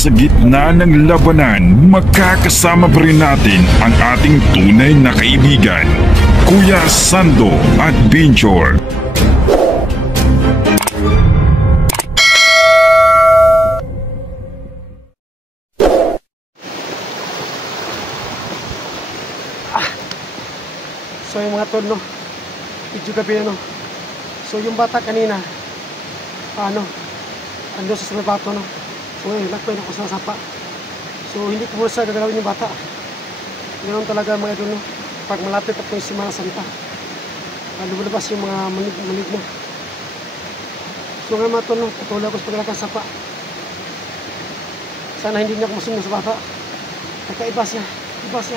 Sa gitna ng labanan, makakasama pa rin natin ang ating tunay na kaibigan, Kuya Sando Adventure. So yung mga tol, no, medyo gabi na, no. So yung bata kanina, ando sa sabato, no. So lakbay na ko sa sapa. So hindi ko muna sa gagalawin yung bata. Ganoon talaga mga idol, no. Pag malapit at yung Semana Santa, lumabas yung mga maligno. So nga mga tol, no, patuloy ako sa paglalakad sa sapa. Sana hindi niya ako masunod sa bata. Kakaiba siya, iba siya.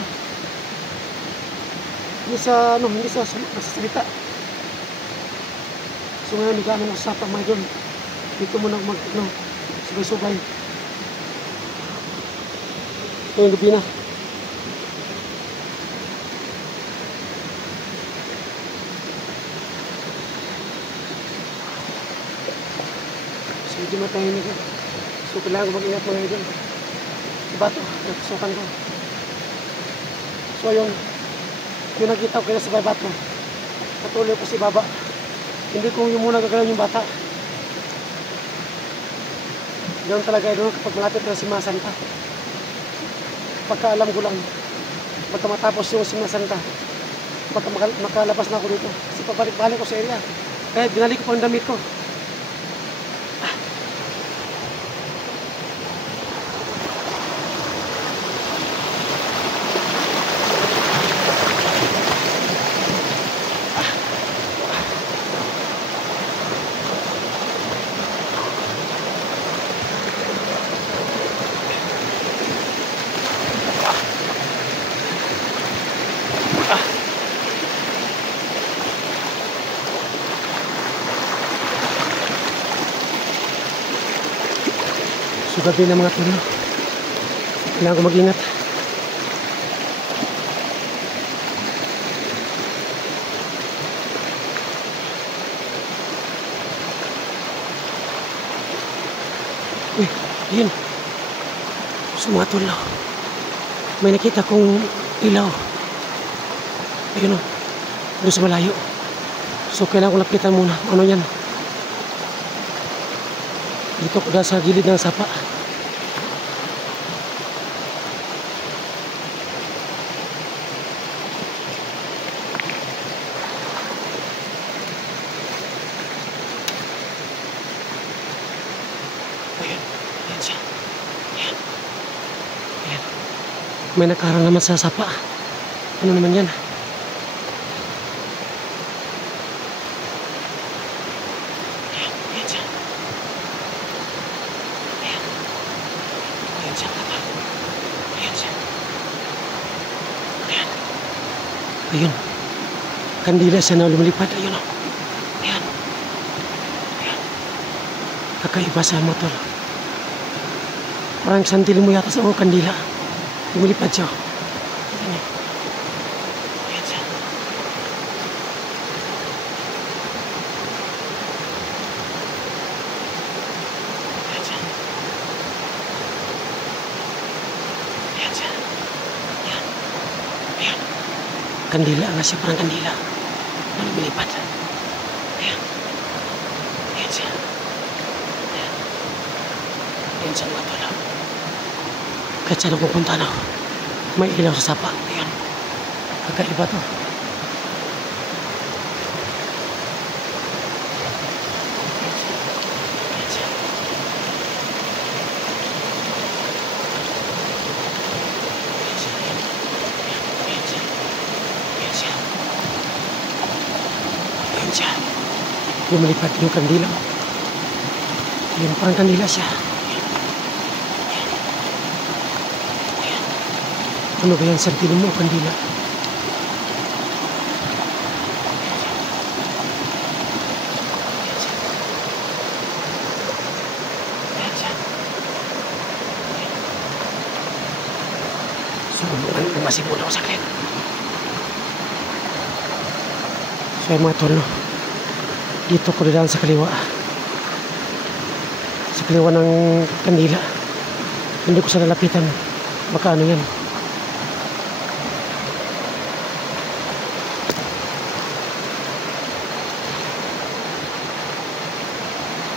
Hindi sa nagsasalita. So ngayon, nag-ano mo sa sapa mga idol. Dito muna subay-subay. Ngayong gabi na. So medyo matahimik ko. So kailangan ko mag-ingat mga idol. Diba ito? Napasukan ko. So yung nakita ko kaya sa bato, patuloy ko si baba. Hindi ko yung muna gagalaw yung bata. Ganoon talaga yun kapag malapit na Semana Santa. Pagkaalam ko lang, pagka matapos yung Semana Santa, pagka makalabas na ako dito, kasi pabalik-balik ko sa area. Kaya binalik ko pa ang damit ko. So gabi na mga tulo. Kailangan ko mag-ingat. Uy, yun. So mga tulo, may nakita kong ilaw. Ayun o. Doon sa malayo. So kailangan ko lapitan muna. Ano yan? Dito ko sa gilid ng sapa. Ayan siya. Ayan. May nakarang naman sa sapa. Ano naman yan? Ayun. Kandila siya na lumilipad. Ayun o. Ayan. Ayan. Kakaiba sa motor. Parang santil mo yata sa kandila. Lumilipad siya. Ayan. Ayan siya. Ayan siya. Ayan siya. Ayan. Ayan. Kandila nga siya, parang kandila. Lumilipad. Ayan. Ayan siya. Ayan. Ayan siya mga tula. Kahit saan ako pupunta na, may ilaw sa sapa. Ayan. Kakaiba to. Ayan siya. Lumilipad yung kandila. Yun, parang kandila siya. Ayan. Ano ba yan? Santino mo, kandila. So, lumasin muna ako saklit. So, mga tol, no? Dito ko dadaan sa kaliwa. Sa kaliwa ng kandila. Hindi ko siya lalapitan. Baka ano yan.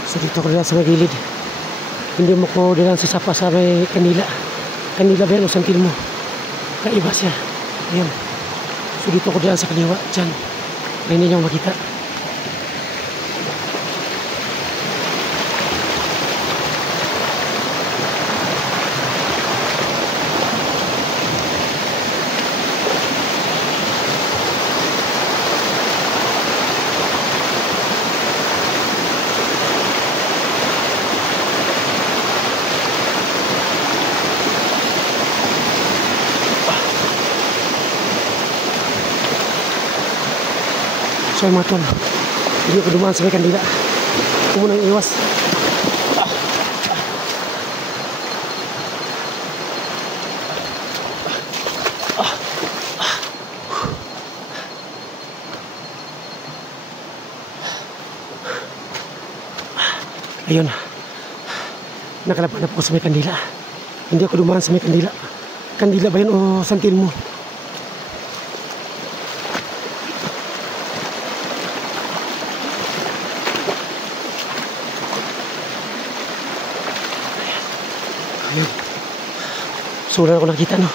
So dito ko rin sa may gilid. Hindi mo ko din sasapa sa may kanila. Kanila ba yan o santil mo? Kaiba siya. Ayan. So dito ko din sa kaliwa. Diyan. Para hindi nyo makita. So mga tol, hindi ko dumaan sa may kandila. Ako munang iwas. Ayun, nakalapan na po sa may kandila. Hindi ako dumaan sa may kandila. Kandila ba yun o santil mo? Ayun. Sura ako nakita, no?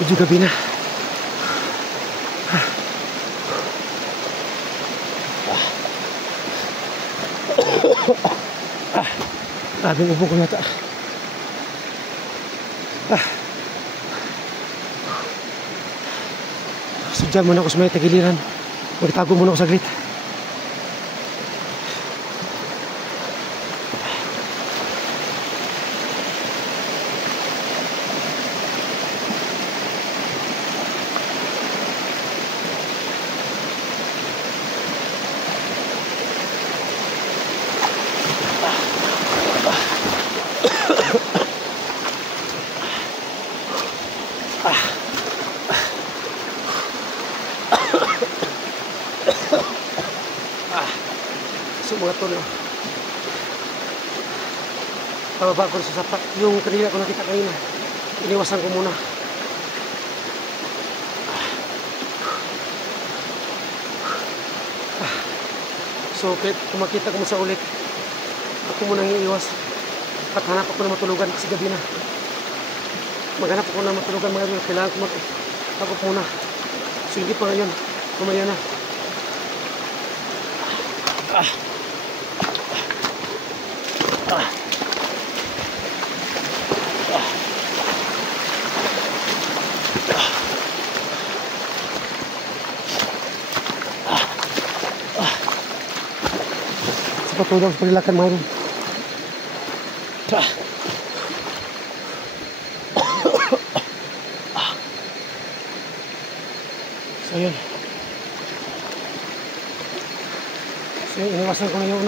Medyo gabi na. Grabing ubo ko yata. So dyan muna ako sa may tagiliran. Magtago muna ako saglit. So mga tol, pababa ko sa sapa. Yung kanila ko nakita kanina, iniwasan ko muna. So kung makita ko mo sa ulit, ako munang iiwas at hanap ako na matulugan kasi gabi na. Maghanap ako na matulugan mga rin. Kailangan ko mag-agop muna. So hindi pa ngayon, kumaya na. Sa patuloy sa paglakan mga rin. So yun. So iniwasan ko na yung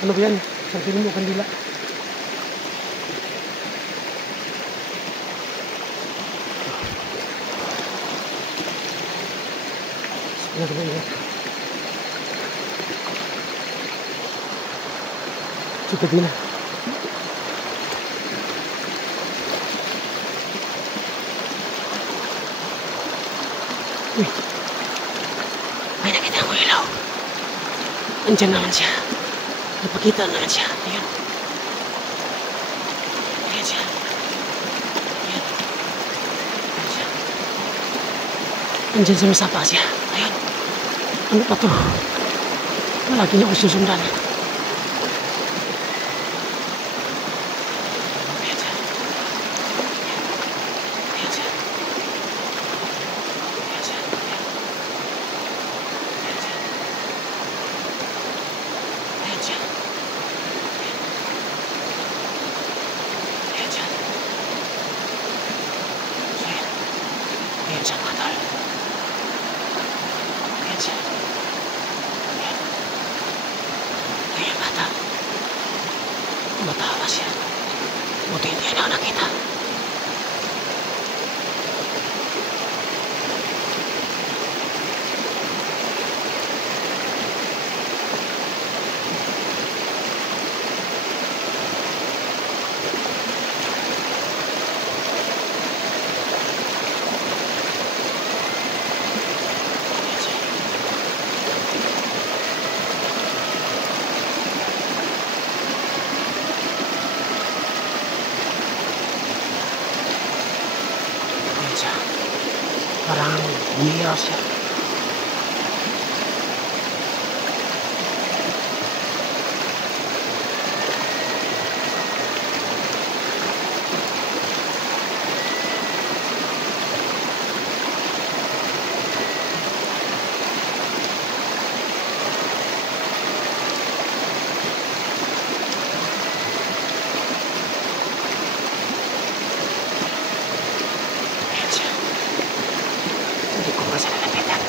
ano ba yan? Santil mo, kandila. So ano ba yan? So gabi na. Uy, may nakita ko ilaw. Andyan naman siya. Napakita naman siya. Ayan. Ayan siya. Ayan. Ayan siya. Andyan sa may sapa siya. Ayan. Ano pa to? Lagi niya ako susundan. Ayan siya. Ayan siya. Ayan siya. Ayan siya. Ayan siya. Ayan siya mga tol. Ayan siya. Ayan. Ayan bata. Matawa siya. Buti hindi na ako nakita. siya. Parang umiiyaw siya. Hindi ko masa nalapitan.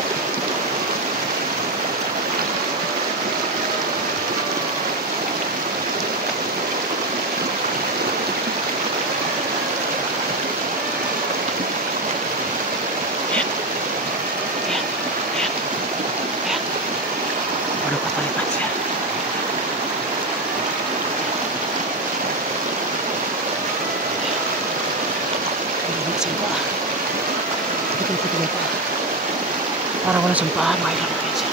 Ano pa talipan siya? Hindi sa iba. Pitil-pitil pa. Para wala siyang paa, mga idol. Ayan siya.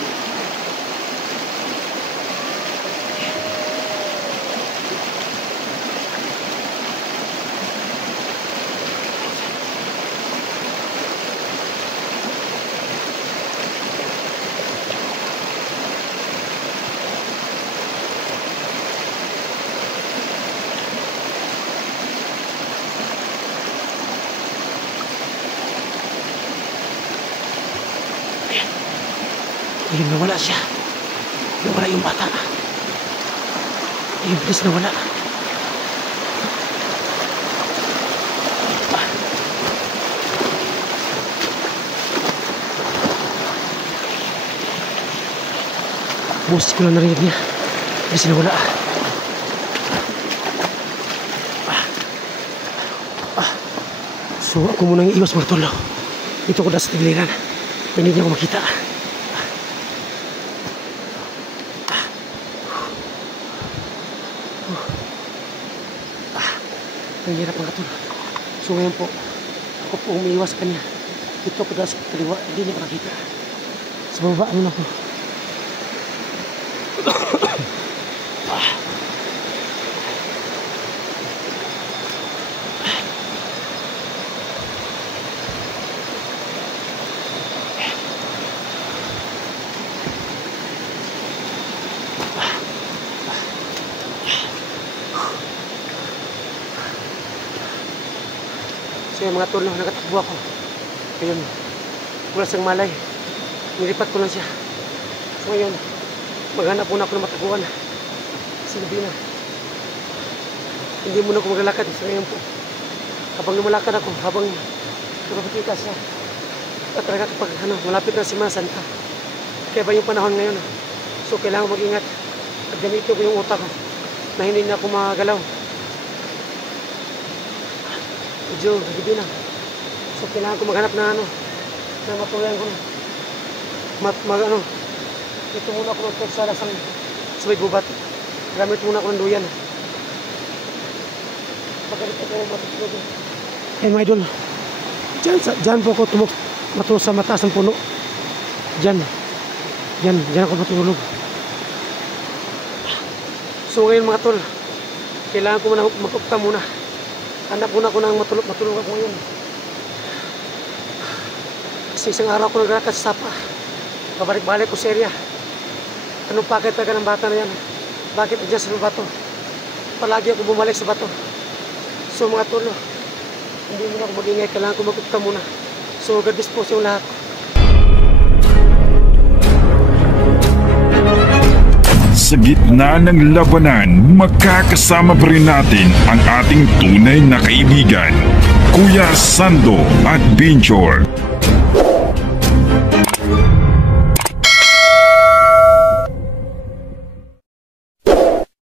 Ayun, nawala siya. Nawala yung bata. Ayun, bilis nawala. Boses ko lang narinig niya. Bilis nawala. So ako munang iiwas mga tolo. Dito ko na sa tigliran. Hindi niya ako makita. Ang hirap mga tol. So ngayon po, ako po umiiwas sa kanya. Dito ko na sa kaliwa. Hindi niya ko nakita. Sa baba, ano na ako. So yung mga tol, nakatakbo ako. Ayun, wala siyang malay. Nilipat ko lang siya. So ngayon, maghanap muna ako ng mataguan. Sinabi na, hindi muna ako maglalakad. So ngayon po, habang lumalakad ako, habang nakapagkita siya, at talaga kapag malapit na si Semana Santa, kaya ba yung panahon ngayon? So kailangan mag-ingat at ganito ko yung utak ko na hindi na ako magalaw. Medyo gabi na. So kailangan ko maghanap na na matulayan ko na. Ito muna ako magpagsala sa may gubat. Gamit muna ako ng duyan. Pagkalit ako matutulog. Eh mga idol, dyan po ako matulog sa mataas ng puno. Dyan ako matulog. So ngayon mga tol, kailangan ko muna mag-upta muna. Hanap muna ko ng matulog ako ngayon. Kasi isang araw ko naglalakad sa sapa. Pabalik-balik ko sa area. Anong pakit talaga ng bata na yan? Bakit nandiyan sa bato? Palagi ako bumalik sa bato. So mga tol, hindi muna ako mag-ingay. Kailangan ko mag-upta muna. So God bless po sa lahat. Sa gitna ng labanan, magkakasama pa rin natin ang ating tunay na kaibigan, Kuya Sando at Binjor.